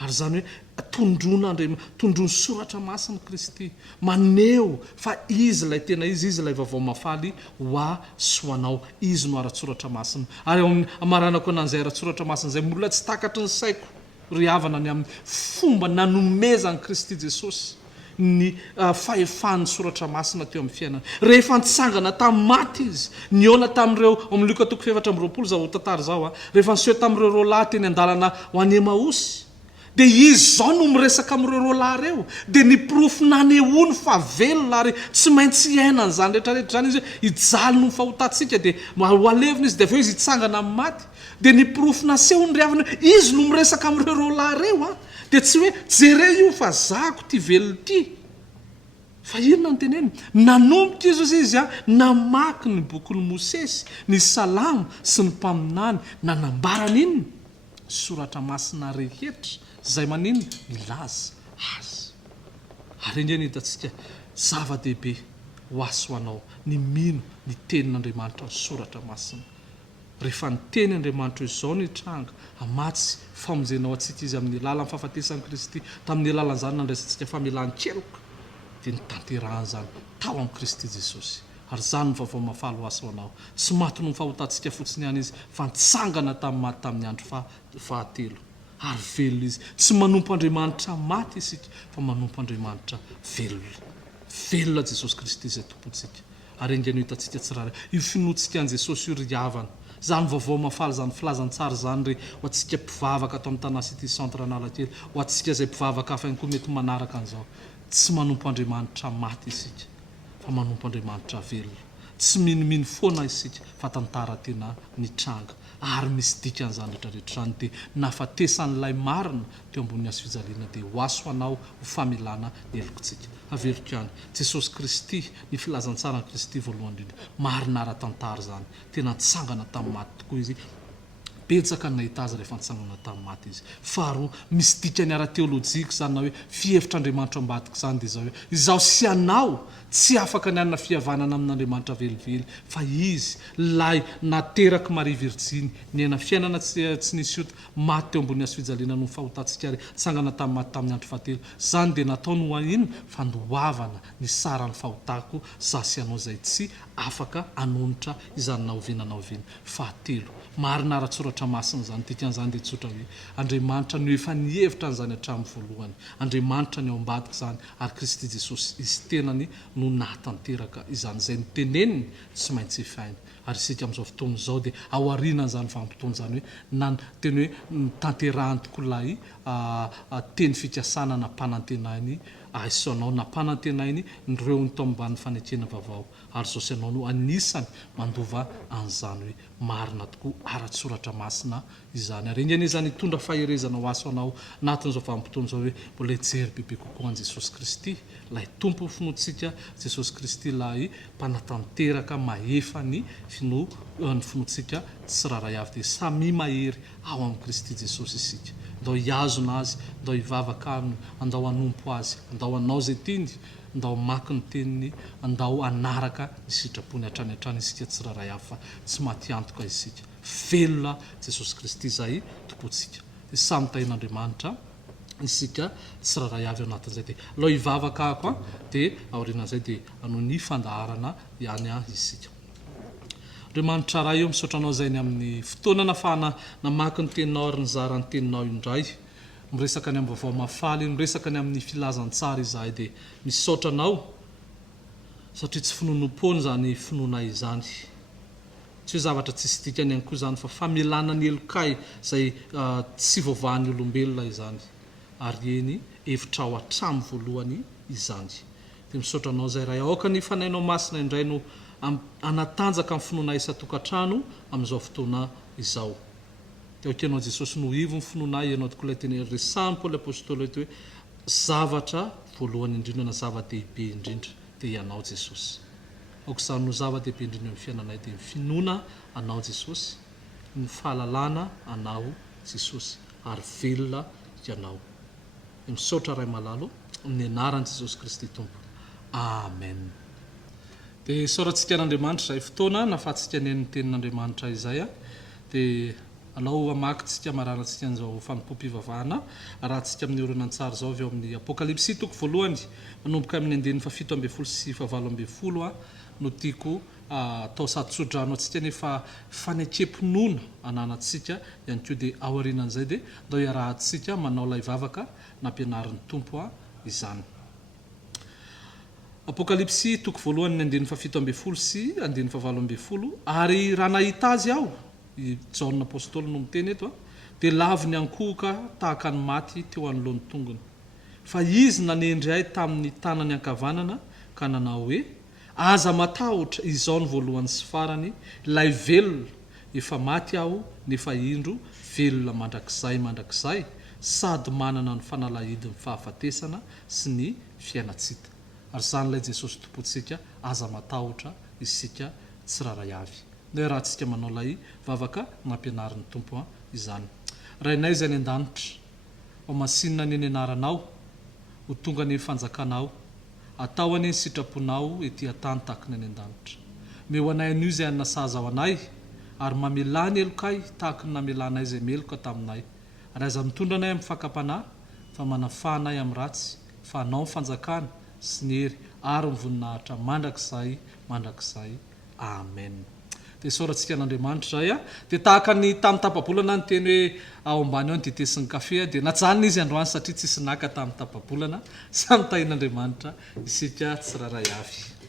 Ary zany hoe tondrony soratra masina Kristy, maneho fa izy lay tena izy lay vaovao mafaly ho azy ho anao, izy no ara-tsoratra masina. Ary amaranako an'izay ara-tsoratra masina izay mbola tsy takatry ny saiko ry havana ny amin'ny fomba nanomezan'i Kristy Jesosy ny fahefan'ny soratra masina teo amin'ny fiainana. Rehefa nitsangana tamin'ny maty izy, niona tamin'ireo amin'ny Luka 7:20 zao tantara zao rehefa niseho tamin'ireo roalahy teny an-dalana ho any Emaosy, dia izy zao no miresaka amin'ireo roalahy reo, dia niprofo nanehoany fa velona ary tsy maintsy iainana zany rehetrarehetra zany izy hijaly no fahotantsika, dia ho alevina izy dia avy eo izy hitsangana amin'ny maty, dia niprofo nasehony ry havana izy no miresaka amin'ireo roalahy reo dia tsy hoe jere io fa zako ty velona ty, fa inona ny teneny nanomboka izy namaky ny bokin'ny Mosesy, ny salamo sy ny mpaminany, nanambarana inona soratra masina rehetra zay manino milaza azy. Ary indray hitantsika zava-dehibe ho aso anao ny mino ny tenin'Andriamanitra ny soratra masina. Rehefa ny teny Andriamanitra izao ny tranga amatsy famonjenao atsika izy amin'ny lalan'ny fahafatesan'i Kristy, tamin'ny lalan'izany nandraisantsika famelan-keloka, dia nitanterahan' zany tao amin'ny Kristy Jesosy. Ary zany ny vaovao mafaly ho aso anao, tsy maty no fahotantsika fotsiny ihany izy, fa nitsangana tamin'ny maty tamin'ny andro fahatelo. Ary velona izy, tsy manompo Andriamanitra maty isika, fa manompo Andriamanitra velona. Velona Jesosy Kristy izay tompontsika. Ary engano hitantsika tsirairay io finoantsika an' Jesosy io ry havana, zany vaovao mafaly, zany filazantsara zany ry ho antsika mpivavaka atao amin'ny tanà City Centre Analakely, ho antsika izay mpivavaka hafa ihany koa mety manaraka an'izao. Tsy manompo Andriamanitra maty isika, fa manompo Andriamanitra velona. Tsy miniminy foana isika, fa tantara tena nitranga. Ary misy dikan'izany rehetrarehetra zany, dia nafatesan'ilay marina teo ambony hazo fijaliana, dia ho aso anao ho famelana ny helokontsika. Averiko ihany Jesosy Kristy, ny filazantsara ny Kristy voalohany indrindra, marina ara-tantara zany, tena nitsangana tamin'ny maty tokoa izy, betsaka ny nahita azy rehefa nitsangana tamin'ny maty izy. Faharoa, misy dikany ara-teolojika zany na hoe fihevitr'Andriamanitra ambadika zany, dia zao hoe izaho sy anao tsy afaka ny anana fihavanana amin'Andriamanitra velively, fa izy lay nateraka Maria Virjiny, niaina fiainana tsy nisy ota, maty teo ambony hazo fijaliana no fahotantsika ary tsangana tamin'ny maty tamin'ny andro fahatelo. Zany dia nataony ho inona? Fandoavana ny saran'ny fahotako za sy anao zay tsy afaka anonotra izany naoviana naoviana. Fahatelo, marina ara-tsoratra masina zany, dikan'izany dia tsotra hoe Andriamanitra no efa nihevitra an'izany hatramin'ny voalohany. Andriamanitra ny ao ambadika zany, ary Kristy Jesosy izy tenany no nahatanteraka izany izay niteneniny tsy maintsy hifaina. Ary isika amin'izao fotoana izao dia ao aorianan'izany vanim-potoana zany hoe teny hoe nitanterahany tokoa ilay teny fikasana nampanantenainy aisanao, nampanantenainy nireo ny tao ambany fanekena vaovao. Ary zao sy anao no anisany mandova an'izany hoe marina tokoa ara-tsoratra masina izany. Ary ingany izany hitondra faherezana ho aso anao anatin'izao vanim-potoana izao hoe mbola hijery bebe kokoa an' Jesosy Kristy, lay tompo finoantsika Jesosy Kristy, lay mpanatanteraka mahefa ny finoantsika tsiraray avy, dia samy mahery ao amin'ny Kristy Jesosy isika. Andao hiazona azy, andao hivavaka aminy, andao hanompo azy, andao hanao zay tiany, andao maky ny teniny, andao anaraka ny sitrapony hatrany hatrany isika tsiraray avy, fa tsy maty antoka isika. Velona Jesosy Kristy izay tompontsika, dia samy tahin'Andriamanitra isika tsiraray avy anatin'izay. Dia alao hivavaka ako dia aorianan'izay dia hanao ny fandaharana ihany isika. Andriamanitra raha eo misaotra anao zay ny amin'ny fotoana nafahana namaky ny teninao ary nizara ny teninao indray, miresaka ny amin'ny vaovao mafaly, miresaka ny amin'ny filazantsara izahay, dia misaotra anao satria tsy finonom-pony zany finoana izany, tsy hoe zavatra tsisy dikany ihany koa zany, fa famelana ny elokay zay tsy voavahan'ny olombelona izany, ary eny hevitra ao hatramin'ny voalohany izany. Dia misaotra anao zay raha aoka ny fanainao masina indray no anatanjaka amin'ny finoana isa-tokantrano amin'izao fotoana izao. Dia aoka ianao Jesosy no ivo ny finoana ianao tokoa ilay teny resahany Paoly apôstôly hoe zavatra voalohany indrindra na zava-dehibe indrindra dia ianao Jesosy. Aoka izany no zava-dehibe indrindra amin'ny fiainanay dia ny finoana anao Jesosy, ny fahalalana anao Jesosy, ary velona ianao. Misaotra ray malalo amin'ny anaran'i Jesosy Kristy Tompo. Amen. Dia saorantsika n'Andriamanitra izay fotoana nafahantsika ny tenin'Andriamanitra izay, dia alao hamakytsika maranantsika an'izao fanompom-pivavahana rahantsika amin'ny oronan-tsara zao avy eo amin'ny Apokalipsy toko voalohany manomboka amin'ny 9:12 sy 9:20 no tiako atao sady tsodrano antsika nefa fanekepinoana ananatsika ihany koa. Dia ao aorianan'izay dia andao iarahantsika manao lay vavaka nampianarin'ny Tompo izany. apokalipsy toko voalohany ny 17 sy 17 ary raha nahita azy aho i jaona apôstôly no miteny eto a dia lavy ny ankohoka tahaka ny maty teo anoloany tongony fa izy nanendry ahy tamin'ny tanany ankavanana ka nanao hoe aza matahotra izao ny voalohany sy farany ilay velona efa maty aho nefa indro velona mandrakizay sady manana ny fanalahidiny fahafatesana sy ny fiainatsita ary zanyilay jesosy tompontsika aza matahotra isika tsiraray avy no raha tsika manao lay vavaka nampianarin'ny tompo izany rainay zay ny an-danitra ao masinina ny anaranao ho tonga ny fanjakanao atao any ny sitraponao ety atany tahaka ny any an-danitra meo anay an'io zay anasaza ao anay ary mamelany elokay tahaka ny namelanay zay meloka taminay ary aza mitondra anay amin'ny fakapanahy fa manafahanay amin'ny ratsy fa anao ny fanjakana sy ny hery ary mivoninahitra mandrakizay amen dia soratsika an'Andriamanitra zay dia tahaka ny tamin'ny tapabolana ny teny hoe ao ambany ao ny dite sy ny kafe dia najanona izy androany satria tsisy naka tamin'ny tapabolana samy tahin'Andriamanitra isika tsiraray avy